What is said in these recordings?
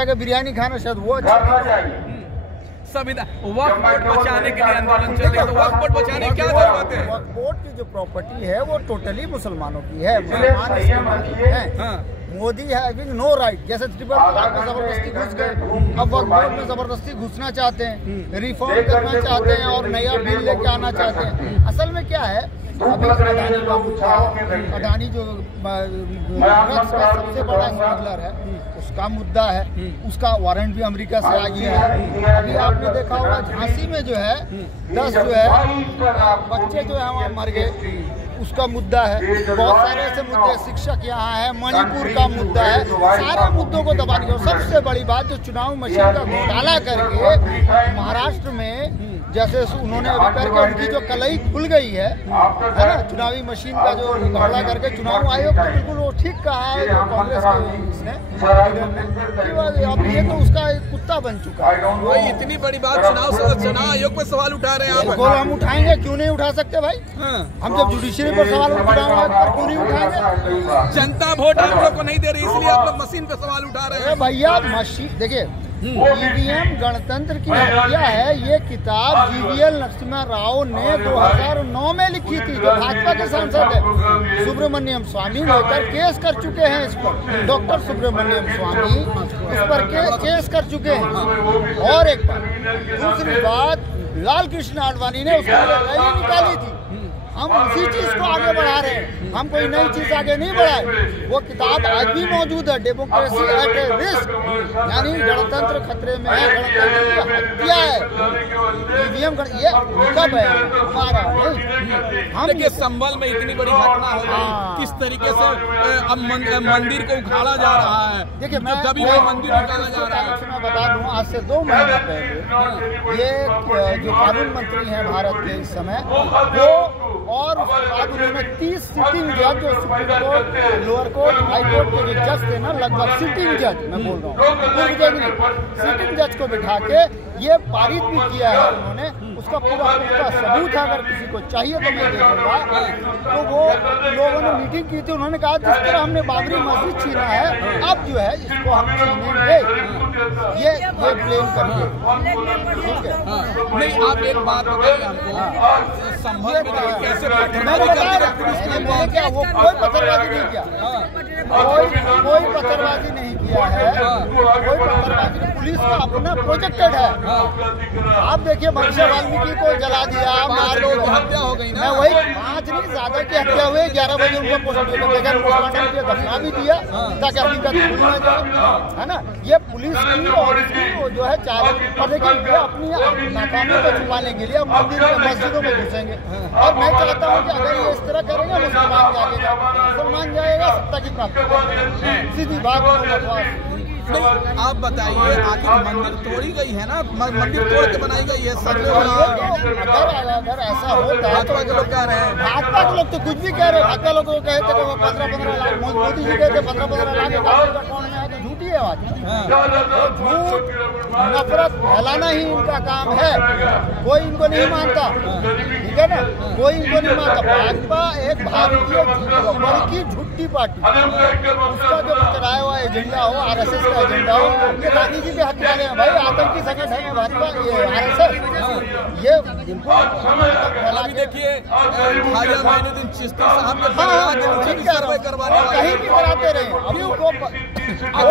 जाके बिरयानी खाना शायद वो अच्छा। संविधान वक्फ बोर्ड बचाने के लिए आंदोलन चल रहा है, तो वक्फ बोर्ड बचाने की क्या जरूरत है? वक्फ बोर्ड की जो प्रॉपर्टी है वो टोटली मुसलमानों की है, मुसलमान इसके मालिक हैं। मोदी हैविंग नो राइट, जैसे ट्रिपल तलाक में जबरदस्ती घुस गए, अब वक्फ बोर्ड में जबरदस्ती घुसना चाहते हैं, रिफॉर्म करना चाहते हैं और नया बिल लेके आना चाहते हैं। असल में क्या है, अभी अडानी बाबू था, अडानी जो ड्रग्स का सबसे बड़ा स्मगलर है, उसका मुद्दा है, उसका वारंट भी अमेरिका से आ गया है। अभी आपने देखा होगा झांसी में जो है 10 जो है बच्चे जो है वहाँ मर गए, उसका मुद्दा है। बहुत सारे ऐसे मुद्दे, शिक्षक यहाँ है, मणिपुर का मुद्दा है, सारे मुद्दों को दबा दिया। सबसे बड़ी बात जो चुनाव मशीन का घोटाला करके महाराष्ट्र में जैसे उन्होंने अभी करके उनकी जो कलई खुल गई है ना, चुनावी मशीन का जो घोटाला करके चुनाव आयोग तो बिल्कुल वो ठीक कहा है जो कांग्रेस के इसने, अब ये तो उसका एक कुत्ता बन चुका है। भाई इतनी बड़ी बात चुनाव आयोग पर सवाल उठा रहे हैं आप। हम उठाएंगे, क्यों नहीं उठा सकते भाई? हम जब जुडिशरी पर सवाल उठाएंगे क्यों नहीं उठाएंगे? जनता वोट आप लोग को नहीं दे रही, इसलिए आप लोग मशीन पे सवाल उठा रहे हैं। भैया मशीन देखिए, ईवीएम गणतंत्र की हत्या है, ये किताब जीवीएल नरसिम्हा राव ने 2009 में लिखी थी, जो भाजपा के सांसद है सुब्रमण्यम स्वामी लेकर केस कर चुके हैं इस पर। डॉक्टर सुब्रमण्यम स्वामी इस पर केस कर चुके हैं। और एक बात, दूसरी बात, लाल कृष्ण आडवाणी ने उसको रैली निकाली थी। हम उसी चीज को आगे बढ़ा रहे हैं, हम कोई नई चीज आगे नहीं बढ़ाए। वो किताब आज भी मौजूद है, डेमोक्रेसी एट ए रिस्क, यानी गणतंत्र खतरे में है, गणतंत्र की हत्या है। ईवीएम ये कब है हमारा नहीं। हम देखिए संभल में इतनी बड़ी घटना हो गई, किस तरीके से अब मंदिर को उखाड़ा जा रहा है। देखिए मैं मंदिर उखाड़ा जा रहा है, मैं बता दूं, आज से 2 महीना पहले ये जो कानून मंत्री हैं भारत के इस समय, वो और उसके बाद उन्होंने 30 सिटिंग जज, जो supreme court, lower court, high court के जो जज थे ना, लगभग सिटिंग जज मैं बोल रहा हूँ, पूर्व जज नहीं, सिटिंग जज को बिठा के ये पारित भी किया है उन्होंने। उसका पूरा सबूत है, अगर किसी को चाहिए तो मैं दे दूंगा। तो वो लोगों ने मीटिंग की थी, उन्होंने कहा जिस तरह हमने बाबरी मस्जिद छीना है, अब जो है इसको हम छीनेंगे, ये ब्लेम करके। ठीक है, नहीं आप एक बात बताइए हमको, संभल में कैसे मैंने क्या वो कोई पत्थरबाजी नहीं किया, कोई पत्थरबाजी नहीं किया है, कोई पत्थरबाजी। पुलिस का अपना प्रोजेक्टेड है। आप देखिए मनीषा वाल्मीकि को जला दिया, मार लो, हत्या हो गई ना। मैं वही 5 नहीं ज्यादा की हत्या हुई, 11 बजे उनको पोस्टमार्टम किया, दफना भी दिया ताकि हकीकत भूल ना जाए, है ना। ये पुलिस की और इसकी जो है चालक, और देखिए ये अपनी नाकामी को छुपाने के लिए मस्जिदों में घुसेंगे। और मैं चाहता हूँ कि अगर ये इस तरह करेंगे मुसलमान जाएगा सत्ता की प्राप्ति, सीधी बात। नहीं आप बताइए, आखिर मंदिर तोड़ी गई है ना, मंदिर तोड़ के बनाई गई है सब लोग। अगर ऐसा होता है, भाजपा के लोग कह रहे हैं, भाजपा के लोग तो कुछ भी कह रहे हैं। भाजपा लोग कहते थे कि वो 15-15 लाख, मोदी जी कहते 15-15 लाख अकाउंट में है, तो झूठी है बात। झूठ नफरत फैलाना ही इनका काम है, कोई इनको नहीं मानता, ठीक है ना, कोई इनको नहीं मानता। भाजपा एक भारतीय बल्कि झूठी पार्टी, उसका जो चलाया हुआ एजेंडा हो, आरएसएस का एजेंडा हो, ये गांधी जी के हथियार हैं भाई, आतंकी संगठन है भाजपा, ये आरएसएस, ये अभी देखिए ख्वाजा मोइनुद्दीन चिश्ती साहब कार्रवाई करवाने, कहीं भी कराते रहे, अभी वो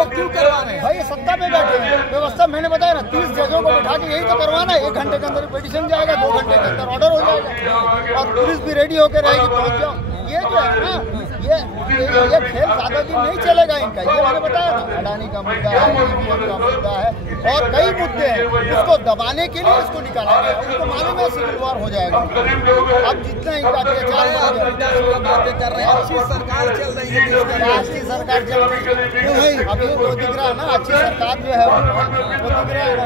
क्यों करवा रहे हैं भाई? सत्ता में बैठे हैं, व्यवस्था मैंने बताया ना, 30 जजों को बैठा के यही तो करवाना है। 1 घंटे के अंदर पिटीशन जाएगा, 2 घंटे के अंदर ऑर्डर हो जाएगा, और पुलिस भी रेडी होकर रहेगी, पहुंच जाओ। ये जो है ना, ये खेल ज्यादा दिन नहीं चलेगा इनका। ये मैंने बताया ना, अडानी का मुद्दा है, ईवीएम का मुद्दा है, और कई मुद्दे हैं, उसको दबाने के लिए इसको निकाला गया। उनको मालूम है सिविल वॉर हो जाएगा। अब जितना इनका बातें कर रहे हैं, अच्छी सरकार चल रही है, अच्छी सरकार चल रही है, अभी तो दिख रहा है ना, अच्छी सरकार जो है वो दिख रहा है।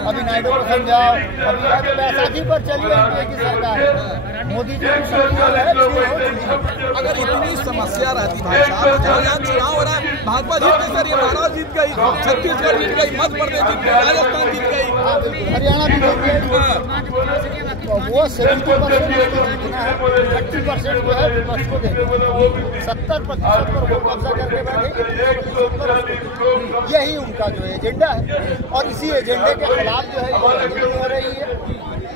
अभी नायडू को समझाओ, अभी बैसाखी पर चली एनडीए की सरकार, मोदी जी की सरकार है। अगर इतनी समस्या रहती भाई साहब, जहाँ चुनाव हो रहा है, भाजपा जीत गई सर, ये महाराष्ट्र जीत गई, छत्तीसगढ़ जीत गई, मध्य प्रदेश जीत गई, राजस्थान जीत गई, हरियाणा भी वो 70% जितना है 30% जो है विपक्ष को देगा, 70% पर वो कब्जा करके बैठे। यही उनका जो एजेंडा है और इसी एजेंडे के खिलाफ जो है हो रही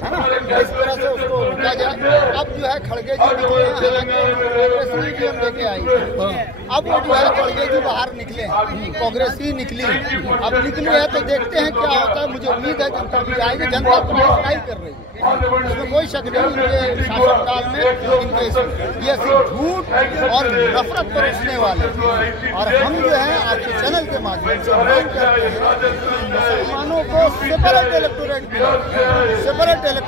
है ना। इस तरह से उसको रोका जाए। अब जो है खड़गे जी निकले, हालांकि हम लेके आई, अब वो जो है खड़गे जी बाहर निकले, कांग्रेस ही निकली। अब निकली है तो देखते हैं क्या होता है। मुझे उम्मीद है जनता भी आएगी, जनता तो लड़ाई कर रही है, इसमें कोई शक नहीं। इनके शासनकाल में इनके ये सिर्फ झूठ और नफरत बरसने वाले, और हम जो है आपके चैनल के माध्यम से मांग करते हैं मुसलमानों को सेपरेट इलेक्टोरेट मिले। सेपरेट इलेक्टोरेट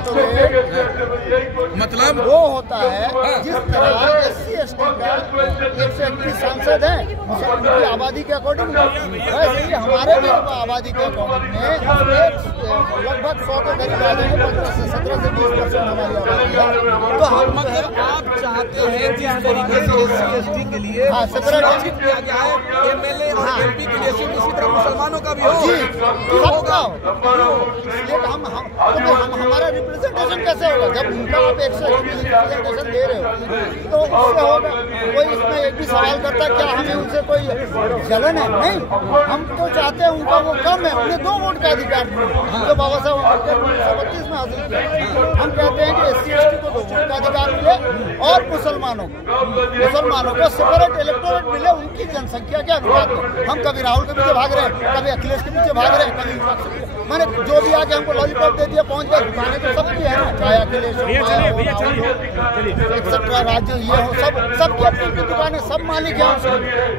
मतलब वो होता है जिस तरह SC/ST का 131 सांसद है मुसलमान की आबादी के अकॉर्डिंग, वैसे ही हमारे भी आबादी के अकॉर्डिंग में लगभग 100 के करीब आ जाएंगे, 15 से 17 से 20% हमारी आबादी है। तो हम मतलब आप चाहते हैं जिस तरीके से SC/ST के लिए सेपरेट किया गया है, MLA और MP के लिए सिर्फ इसी तरह मुसलमानों का भी हो होगा। इसलिए हम हमारा रिप्रेजेंटेशन कैसे होगा जब उनका आप 180 रिप्रेजेंटेशन दे रहे हो तो उससे होगा। कोई इसमें एक भी सवाल करता क्या हमें उनसे कोई जलन है? नहीं, हम तो चाहते हैं उनका वो कम है, उन्हें 2 वोट का अधिकार जो बाबा साहब अम्बेडकर 1932 में हासिल किया। हम कहते हैं कि SC/ST को 2 वोट का अधिकार मिले और मुसलमानों को सेपरेट इलेक्टोरेट मिले उनकी जनसंख्या के अनुपात में। हम कभी राहुल के पीछे भाग रहे हैं, कभी अखिलेश के पीछे भाग रहे हैं, कभी मैंने जो भी आके हमको लॉलीपॉप दे दिया पहुंच गए। दुकानें तो सबकी है ना, चाहे अखिलेश हो, एक्सेट्रा राज्य ये हो, सबकी अपनी दुकानें, सब मालिक हैं उसके,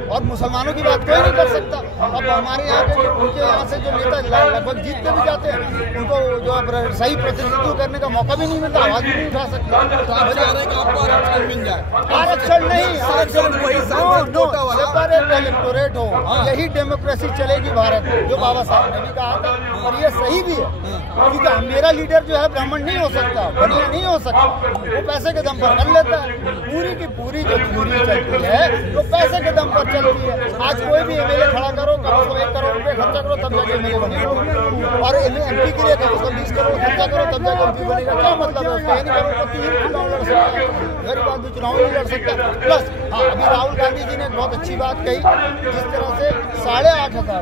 और मुसलमानों की बात कोई नहीं कर सकता। अब हमारे यहाँ के उनके यहाँ से जो नेता लगभग जीत के भी जाते हैं, उनको जो सही प्रतिनिधित्व करने का मौका भी नहीं मिलता, आवाज भी नहीं उठा सकता। आपको आरक्षण मिल जाए, आरक्षण नहीं, आरक्षण वही सेपरेट इलेक्टोरेट हो, यही डेमोक्रेसी चलेगी भारत में, जो बाबा साहब ने भी कहा था। और ये सही भी है, क्योंकि मेरा लीडर जो है ब्राह्मण नहीं हो सकता, बढ़िया नहीं हो सकता, वो पैसे के दम पर कर लेता है। पूरी की पूरी जो थ्योरी चलती है वो पैसे के दम पर चलती है। आज कोई भी MLA खड़ा करो, कम से कम 1 करोड़ रुपए खर्चा करो तब जाके MLA बनेगा, और MP के लिए कम से कम 20 करोड़ खर्चा करो तब जाके MP बनेगा। क्या मतलब है उसका? ये नहीं करोड़पति ही चुनाव लड़ सकता है, गरीब आदमी चुनाव नहीं लड़ सकता। प्लस हाँ, अभी राहुल गांधी जी ने एक बहुत अच्छी बात कही, जिस तरह से 8,500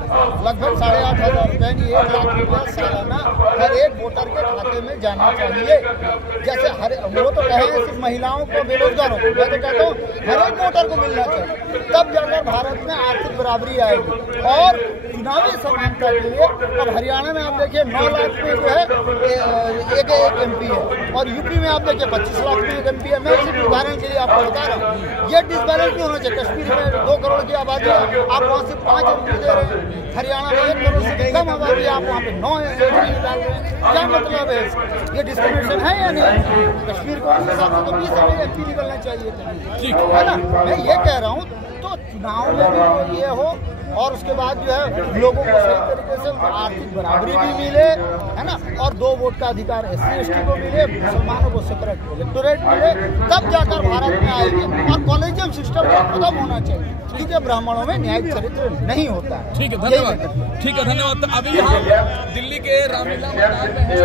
लगभग 8,500 रुपए 1 लाख रुपया सालाना हर एक वोटर के खाते में जाना चाहिए। जैसे वो तो कहे सिर्फ महिलाओं को, बेरोजगारों को, मैं तो कहता हूँ हर एक वोटर को मिलना चाहिए, तब जाकर भारत में आर्थिक बराबरी आएगी। और चुनावी समानता के लिए अब हरियाणा में आप देखिए 9 लाख में जो है एक MP है, और यूपी में आप देखिए 25 लाख में एक MP है। मैं सिर्फ उदाहरण के लिए आपको बता रहा हूँ, ये डिसबैलेंस नहीं होना चाहिए। कश्मीर में 2 करोड़ की आबादी है, आप वहाँ से 5 MP दे रहे हैं। हरियाणा में 1 करोड़ से कम आबादी है, आप वहाँ पे 9 MP डाल रहे हैं। क्या मतलब है? ये डिस्क्रिमिनेशन है या नहीं? कश्मीर को उस हिसाब से तो 20 MP निकलना चाहिए, है ना। मैं ये कह रहा हूँ तो चुनाव में भी ये हो, और उसके बाद जो है लोगों को सही तरीके से आर्थिक बराबरी भी मिले, है ना, और 2 वोट का अधिकार SC/ST को मिले, मुसलमानों को सेपरेट इलेक्टोरेट मिले, तब जाकर भारत में आएगी। और कॉलेजियम सिस्टम खत्म होना चाहिए, क्योंकि ब्राह्मणों में न्यायिक चरित्र नहीं होता है। ठीक है, धन्यवाद। ठीक है, धन्यवाद। अभी हम दिल्ली के रामलीला मैदान में हैं।